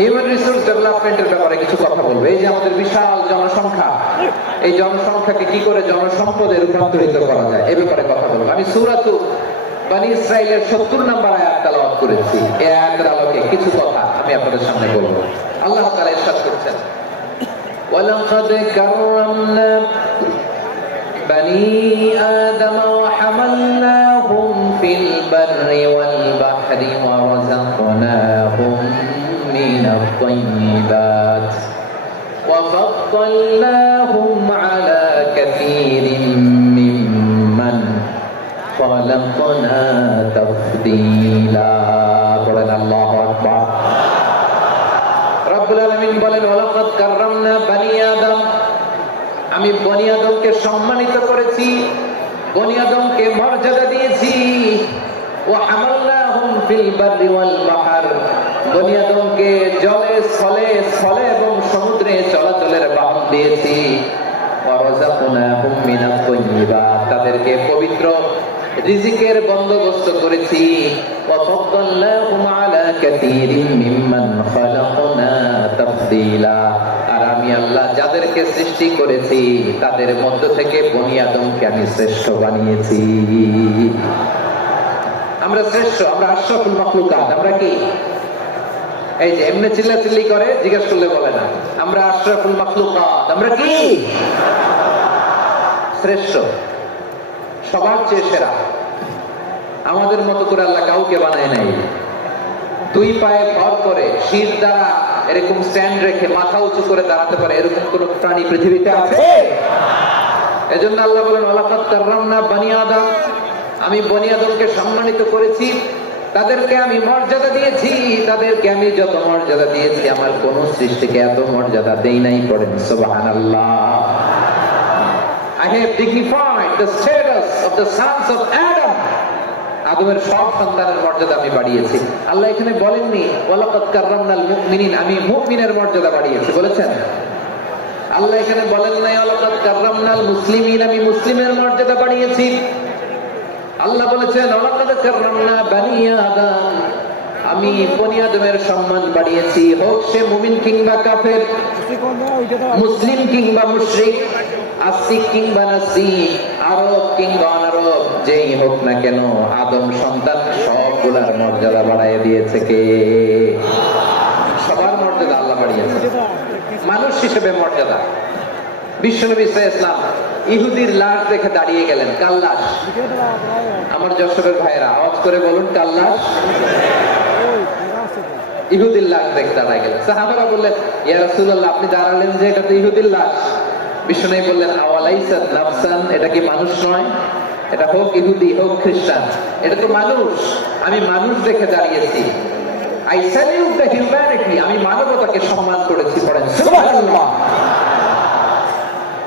Human resource ডেভেলপমেন্টের ব্যাপারে কিছু কথা বলবো এই যে আমাদের বিশাল জনসংখ্যা এই জনসংখ্যাকে কি করে জনসম্পদে রূপান্তরিত করা যায় এ ব্যাপারে কথা বলবো আমি সুরাতু বানি ইসরায়েলের সত্তর নম্বর আয়াত তালাওয়াত করেছি এই আয়াতের আলোকে কিছু কথা আমি আপনাদের সামনে বলবো আল্লাহ তাআলা ইরশাদ করছেন ولقد كرمنا بني آدم وحملناهم في البر والبحر ورزقناهم من الطيبات وفضلناهم على كثير ممن خلقنا تفضيلا বলেন আল্লাহু আকবার রব্বুল আলামিন বলেন ওয়ালাকাদ কাররামনা বানি আদম আমি বনি আদমকে সম্মানিত করেছি বনি আদমকে মর্যাদা দিয়েছি ও বনি জলে এবং সমুদ্রে চলাচলের তাদেরকে পবিত্র রিজিকের বন্দোবস্ত করেছি। ওয়া আলা কাসীরিম মিম্মান খালাকনা তাফদীলা আর আমি আল্লাহ যাদেরকে সৃষ্টি করেছি, তাদের মধ্য থেকে বনি আদমকে আমি শ্রেষ্ঠ বানিয়েছি। আমরা শ্রেষ্ঠ আমরা আশরাফুল মাখলুকাত আমরা কি? এই যে এমনি চিল্লাচিল্লি করে জিজ্ঞেস করলে বলে না। আমরা আশরাফুল মাখলুকাত আমরা কি? শ্রেষ্ঠ। সবার চেয়ে সেরা। আমাদের মতো করে আল্লাহ কাউকে বানায় নাই। দুই পায়ে ভর করে শির দ্বারা এরকম স্ট্যান্ড রেখে মাথা উঁচু করে দাঁড়াতে পারে এরকম কোন প্রাণী পৃথিবীতে আছে। এজন্য আল্লাহ বলেন ওয়ালাকাদ কাররামনা বানি আদম। আমি বনি আদমকে সম্মানিত করেছি। তাদেরকে আমি মর্যাদা দিয়েছি। তাদেরকে আমি যত মর্যাদা দিয়েছি, আমার কোন সৃষ্টিকে এত মর্যাদা দেই নাই পড়েন। সুবহানাল্লাহ। I have dignified the status of the sons of Adam. আদমের সব সন্তানের মর্যাদা আমি বাড়িয়েছি। আল্লাহ এখানে বলেননি, ওয়ালাকাদ কাররামনাল মুমিনিন। আমি মুমিনের মর্যাদা বাড়িয়েছি। বলেছেন? আল্লাহ এখানে বলেন নাই, ওয়ালাকাদ কাররামনাল মুসলিমিন। আমি মুসলিমের মর্যাদা বাড়িয়েছি। আল্লাহ বলেছেন আমি বনি আদমের সম্মান বাড়িয়েছি। হোক সে মুমিন কিংবা কাফের, মুসলিম কিংবা মুশরিক, আস্তিক কিংবা নাস্তিক, আরব কিংবা অনারব, যেই হোক না কেন, আদম সন্তান সবগুলার মর্যাদা বাড়ায় দিয়েছে কে? সবার মর্যাদা আল্লাহ বাড়িয়েছে মানুষ হিসেবে মর্যাদা। বিশ্বনবী ইসা ইসলাম ইহুদির লাশ দেখে দাঁড়িয়ে গেলেন কাল লাশ? আমার যশোরের ভাইয়েরা, আওয়াজ করে বলুন কাল লাশ? ইহুদির লাশ দেখে দাঁড়ায় গেলেন। সাহাবারা বললেন আপনি দাঁড়ালেন যে এটা তো ইহুদির লাশ? বললেন নাফসান, এটা কি মানুষ নয়? এটা হোক ইহুদি, হোক খ্রিস্টান, এটা তো মানুষ। আমি মানুষ দেখে দাঁড়িয়েছি। আই স্যালিউট দ্য হিউম্যানিটি, আমি মানবতাকে সম্মান করেছি পড়েন। সুবহানাল্লাহ।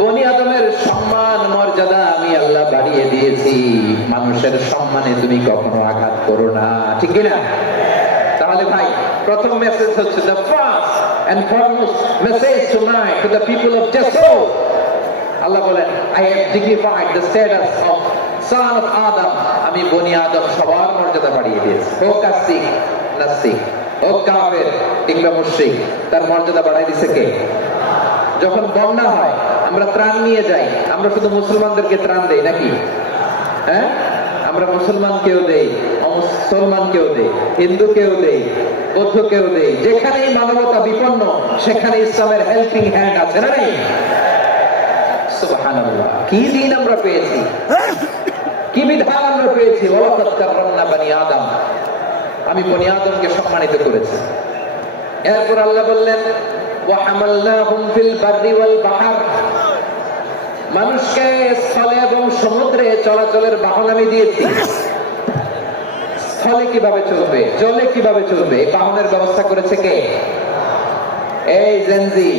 বনি আদমের সম্মান, মর্যাদা আমি আল্লাহ বাড়িয়ে দিয়েছি। মানুষের সম্মানে তুমি কখনো আঘাত করো না। ঠিক কি না তাহলে ভাই, প্রথম মেসেজ হচ্ছে the first and foremost message tonight to the people of Jesso আল্লাহ বলেন, I have dignified the status of son of Adam. আমি বনি আদম সবার মর্যাদা বাড়িয়ে দিয়েছি। ও কাস্তিক নাস্তিক ও কাফের কিংবা মুশরিক, তার মর্যাদা বাড়াই দিছে কে? যখন বন্যা হয় আমরা ত্রাণ নিয়ে যাই। আমরা শুধু মুসলমানদেরকে ত্রাণ দেই নাকি? হ্যাঁ? আমরা মুসলমান কেউ দেই অমুসলমান কেউ দেই হিন্দু কেউ দেই বৌদ্ধ কেউ দেই। যেখানেই মানবতা বিপন্ন সেখানে ইসলামের হেল্পিং হ্যান্ড আছে না নেই? কি দিন আমরা পেয়েছি? কি বিধান আমরা পেয়েছি? ওয়ালাকাদ কাররামনা বানি আদম। আমি বনি আদমকে সম্মানিত করেছি। এরপর আল্লাহ বললেন ওয়াহামালনাহুম ফিল বাররি ওয়াল বাহর। মানুষকে স্থলে এবং সমুদ্রে চলাচলের বাহন আমি দিয়েছি। স্থলে কীভাবে চলবে, জলে কীভাবে চলবে বাহনের ব্যবস্থা করেছে কে? এই জেনজি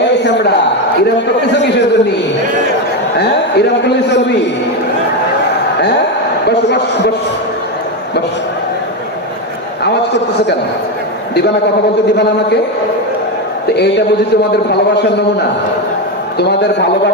এই চামড়া ইরাম করতেছ কিসের জন্য? হ্যাঁ? ইরাম করলে চলবি হ্যাঁ? বস বস বস বস। আওয়াজ করতেছে কেন? দিবানা কথা বলতে দিবানা আমাকে? তো এইটা বুঝি তোমাদের ভালোবাসার নমুনা। তোমাদের ভালোবাসা